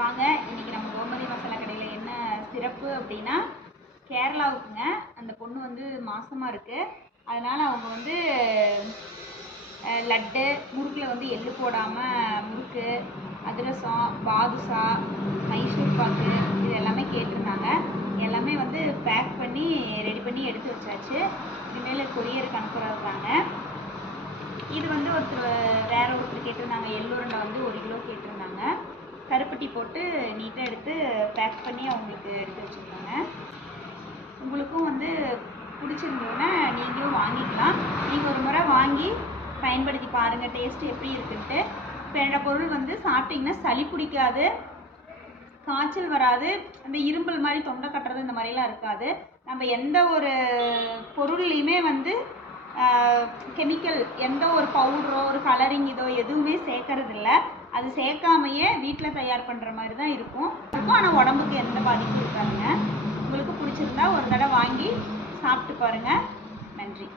வாங்க இன்னைக்கு நம்ம கோமதி மசாலா கடையில் என்ன சிறப்பு அப்படின்னா கேரளாவுக்குங்க. அந்த பொண்ணு வந்து மாசமாக இருக்கு. அதனால அவங்க வந்து லட்டு முறுக்கில் வந்து எள்ளு போடாமல் முறுக்கு அதிரசம் பாதுஷா மைசூர் பாக்கு இது எல்லாமே கேட்டிருந்தாங்க. எல்லாமே வந்து பேக் பண்ணி ரெடி பண்ணி எடுத்து வச்சாச்சு. இனிமேல் கொரியருக்கு அனுப்புகிறாங்க இது வந்து ஒருத்தர் வேற ஒருத்தர் கேட்டிருந்தாங்க. எள்ளுருண்டை வந்து ஒரு கிலோ கேட்டு குட்டி போட்டு நீட்டாக எடுத்து பேக் பண்ணி அவங்களுக்கு எடுத்து வச்சுருக்காங்க. உங்களுக்கும் வந்து பிடிச்சிருந்ததுன்னா நீங்களும் வாங்கிக்கலாம். நீங்கள் ஒரு முறை வாங்கி பயன்படுத்தி பாருங்கள் டேஸ்ட் எப்படி இருக்குன்ட்டு. இப்போ என்னோட பொருள் வந்து சாப்பிட்டிங்கன்னா சளி பிடிக்காது காய்ச்சல் வராது அந்த இரும்பல் மாதிரி தொண்டை கட்டுறது இந்த மாதிரிலாம் இருக்காது. நம்ம எந்த ஒரு பொருள்லையுமே வந்து கெமிக்கல் எந்த ஒரு பவுடரோ ஒரு கலரிங் இதோ எதுவுமே சேர்க்கறது அது சேர்க்காமையே வீட்டில் தயார் பண்ணுற மாதிரி தான் இருக்கும். இருக்கும் ஆனால் உடம்புக்கு எந்த பாதிப்பும் இருக்காதுங்க. உங்களுக்கு பிடிச்சிருந்தா ஒரு தடவை வாங்கி சாப்பிட்டு பாருங்க. நன்றி.